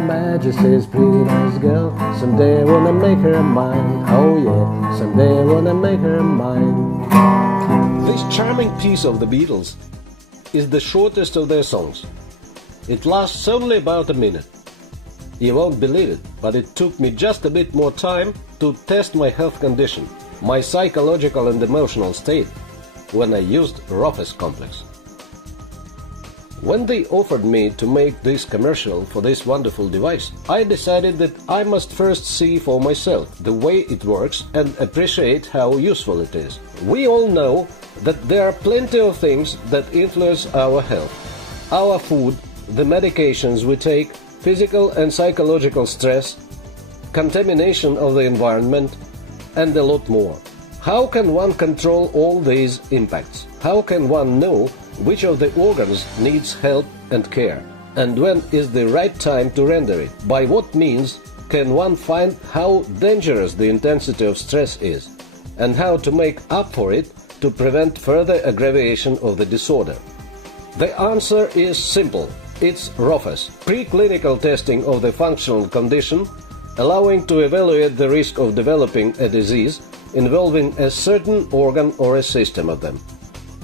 Majesty's pretty nice girl. Someday I wanna make her mine. Oh yeah, someday I wanna make her mine. This charming piece of the Beatles is the shortest of their songs. It lasts only about a minute. You won't believe it, but it took me just a bit more time to test my health condition, my psychological and emotional state, when I used DeRofes complex. When they offered me to make this commercial for this wonderful device, I decided that I must first see for myself the way it works and appreciate how useful it is. We all know that there are plenty of things that influence our health. Our food, the medications we take, physical and psychological stress, contamination of the environment, and a lot more. How can one control all these impacts? How can one know which of the organs needs help and care? And when is the right time to render it? By what means can one find how dangerous the intensity of stress is? And how to make up for it to prevent further aggravation of the disorder? The answer is simple. It's DeRofes, preclinical testing of the functional condition, allowing to evaluate the risk of developing a disease involving a certain organ or a system of them.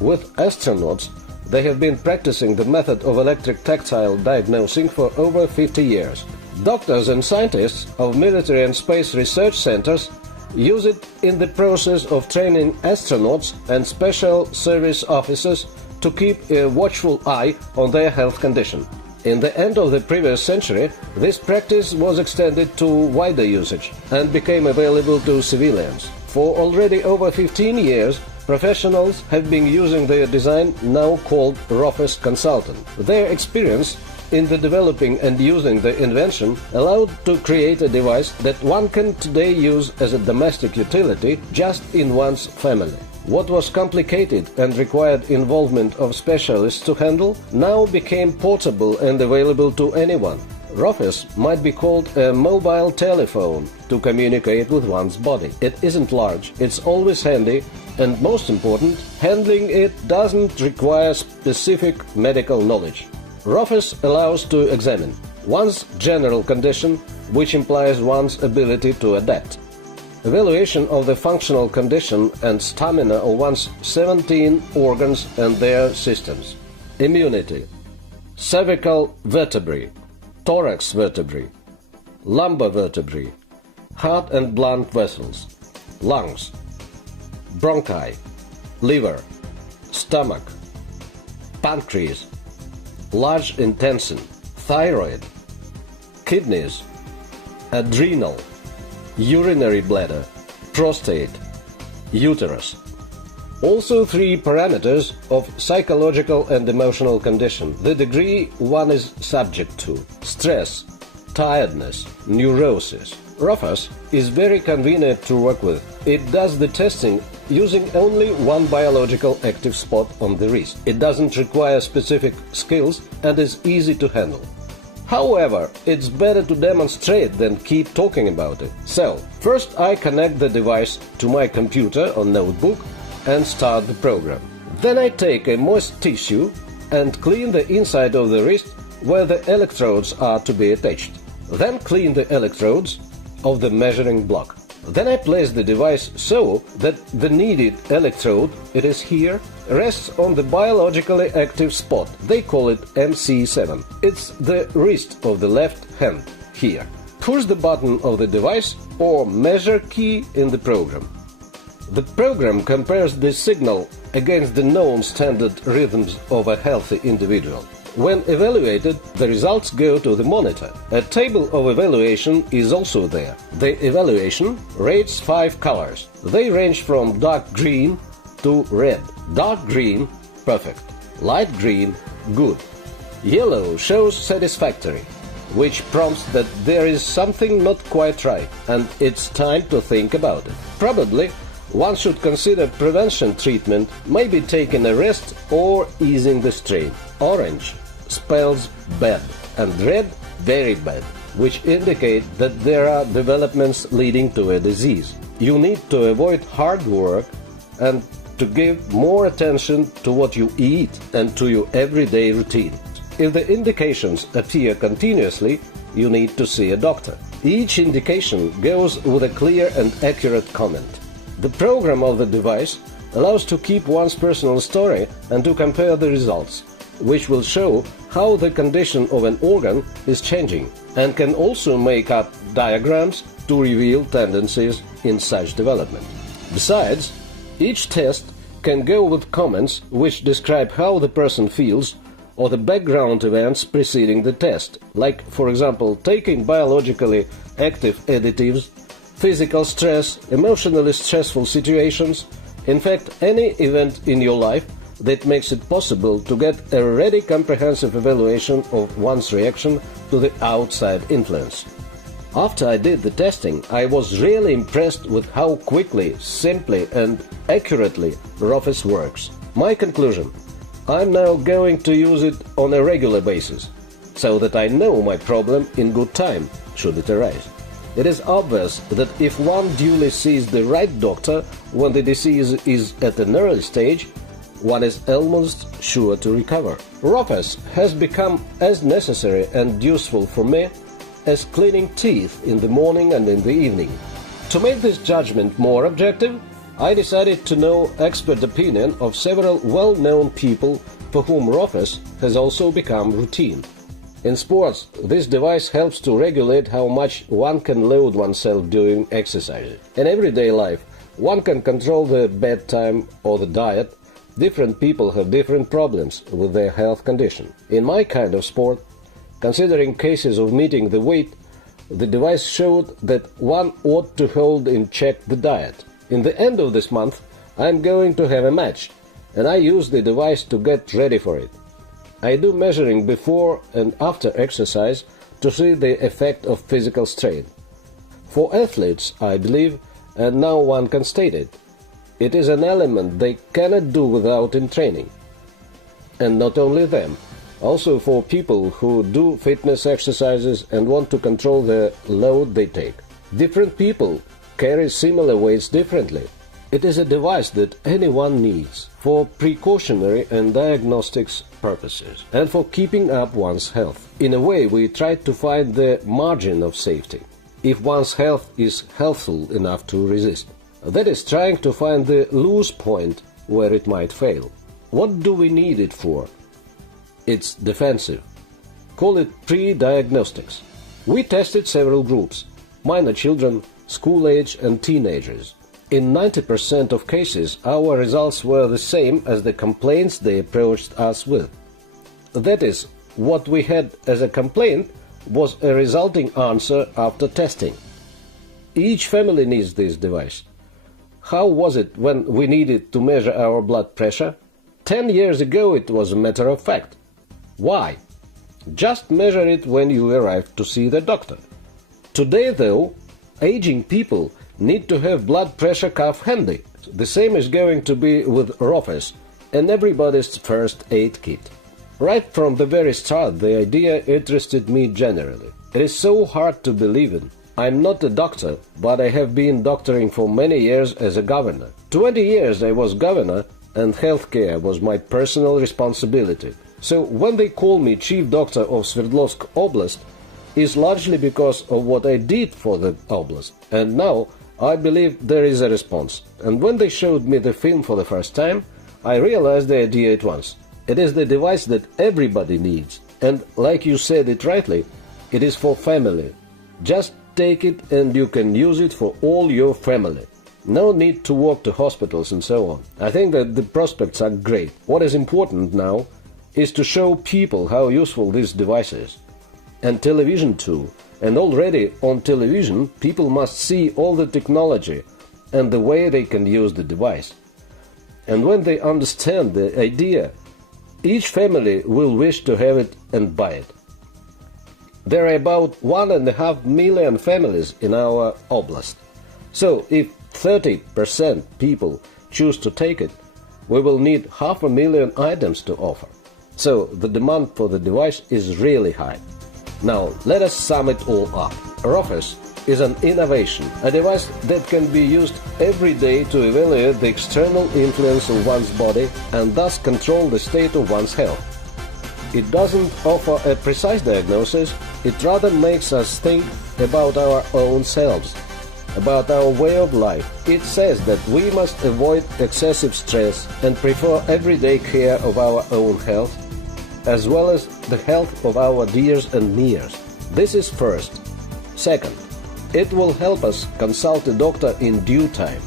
With astronauts, they have been practicing the method of electric tactile diagnosing for over 50 years. Doctors and scientists of military and space research centers use it in the process of training astronauts and special service officers to keep a watchful eye on their health condition. In the end of the previous century, this practice was extended to wider usage and became available to civilians. For already over 15 years, professionals have been using their design, now called DeRofes Consultant. Their experience in the developing and using the invention allowed to create a device that one can today use as a domestic utility just in one's family. What was complicated and required involvement of specialists to handle now became portable and available to anyone. DeRofes might be called a mobile telephone to communicate with one's body. It isn't large, it's always handy, and most important, handling it doesn't require specific medical knowledge. DeRofes allows to examine one's general condition, which implies one's ability to adapt. Evaluation of the functional condition and stamina of one's 17 organs and their systems. Immunity, cervical vertebrae, thorax vertebrae, lumbar vertebrae, heart and blood vessels, lungs, bronchi, liver, stomach, pancreas, large intestine, thyroid, kidneys, adrenal, urinary bladder, prostate, uterus. Also 3 parameters of psychological and emotional condition, the degree one is subject to: stress, tiredness, neurosis. DeRofes is very convenient to work with. It does the testing using only one biological active spot on the wrist. It doesn't require specific skills and is easy to handle. However, it's better to demonstrate than keep talking about it. So, first I connect the device to my computer or notebook and start the program. Then I take a moist tissue and clean the inside of the wrist where the electrodes are to be attached. Then clean the electrodes of the measuring block. Then I place the device so that the needed electrode, it is here, rests on the biologically active spot. They call it MC7. It's the wrist of the left hand, here. Push the button of the device or measure key in the program. The program compares the signal against the known standard rhythms of a healthy individual. When evaluated, the results go to the monitor. A table of evaluation is also there. The evaluation rates 5 colors. They range from dark green to red. Dark green, perfect. Light green, good. Yellow shows satisfactory, which prompts that there is something not quite right, and it's time to think about it. Probably, one should consider prevention treatment, maybe taking a rest or easing the strain. Orange spells bad, and red very bad, which indicate that there are developments leading to a disease. You need to avoid hard work and to give more attention to what you eat and to your everyday routine. If the indications appear continuously, you need to see a doctor. Each indication goes with a clear and accurate comment. The program of the device allows to keep one's personal story and to compare the results, which will show how the condition of an organ is changing, and can also make up diagrams to reveal tendencies in such development. Besides, each test can go with comments which describe how the person feels or the background events preceding the test, like, for example, taking biologically active additives, physical stress, emotionally stressful situations, in fact, any event in your life that makes it possible to get a really comprehensive evaluation of one's reaction to the outside influence. After I did the testing, I was really impressed with how quickly, simply and accurately DeRofes works. My conclusion: I'm now going to use it on a regular basis, so that I know my problem in good time, should it arise. It is obvious that if one duly sees the right doctor when the disease is at an early stage, one is almost sure to recover. DeRofes has become as necessary and useful for me as cleaning teeth in the morning and in the evening. To make this judgment more objective, I decided to know expert opinion of several well-known people for whom DeRofes has also become routine. In sports, this device helps to regulate how much one can load oneself during exercises. In everyday life, one can control the bedtime or the diet. Different people have different problems with their health condition. In my kind of sport, considering cases of meeting the weight, the device showed that one ought to hold in check the diet. In the end of this month, I am going to have a match, and I use the device to get ready for it. I do measuring before and after exercise to see the effect of physical strain. For athletes, I believe, and now one can state it, it is an element they cannot do without in training. And not only them, also for people who do fitness exercises and want to control the load they take. Different people carry similar weights differently. It is a device that anyone needs for precautionary and diagnostics purposes and for keeping up one's health. In a way, we try to find the margin of safety, if one's health is healthful enough to resist. That is, trying to find the loose point where it might fail. What do we need it for? It's defensive. Call it pre-diagnostics. We tested several groups: minor children, school age and teenagers. In 90% of cases, our results were the same as the complaints they approached us with. That is, what we had as a complaint was a resulting answer after testing. Each family needs this device. How was it when we needed to measure our blood pressure? 10 years ago it was a matter of fact. Why? Just measure it when you arrive to see the doctor. Today, though, aging people need to have blood pressure cuff handy. The same is going to be with DeRofes and everybody's first aid kit. Right from the very start, the idea interested me generally. It is so hard to believe in. I'm not a doctor, but I have been doctoring for many years as a governor. 20 years I was governor, and healthcare was my personal responsibility. So when they call me chief doctor of Sverdlovsk Oblast, is largely because of what I did for the oblast. And now I believe there is a response. And when they showed me the film for the first time, I realized the idea at once. It is the device that everybody needs. And like you said it rightly, it is for family. Just take it and you can use it for all your family. No need to walk to hospitals and so on. I think that the prospects are great. What is important now is to show people how useful this device is. And television too. And already on television, people must see all the technology and the way they can use the device. And when they understand the idea, each family will wish to have it and buy it. There are about 1.5 million families in our oblast. So if 30% people choose to take it, we will need 500,000 items to offer. So the demand for the device is really high. Now let us sum it all up. DeRofes is an innovation, a device that can be used every day to evaluate the external influence of one's body and thus control the state of one's health. It doesn't offer a precise diagnosis, it rather makes us think about our own selves, about our way of life. It says that we must avoid excessive stress and prefer everyday care of our own health, as well as the health of our dears and nears. This is first. Second, it will help us consult a doctor in due time.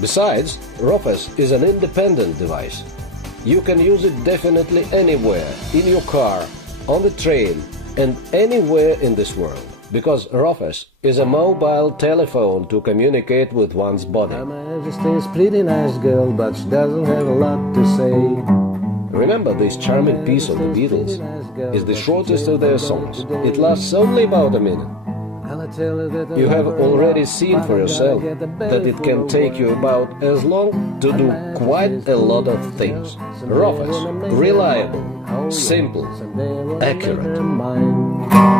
Besides, DeRofes is an independent device. You can use it definitely anywhere, in your car, on the train, and anywhere in this world, because DeRofes is a mobile telephone to communicate with one's body. Her Majesty is a pretty nice girl, but she doesn't have a lot to say. Remember, this charming piece of the Beatles is the shortest of their songs. It lasts only about a minute. You have already seen for yourself that it can take you about as long to do quite a lot of things. DeRofes, reliable, simple, accurate.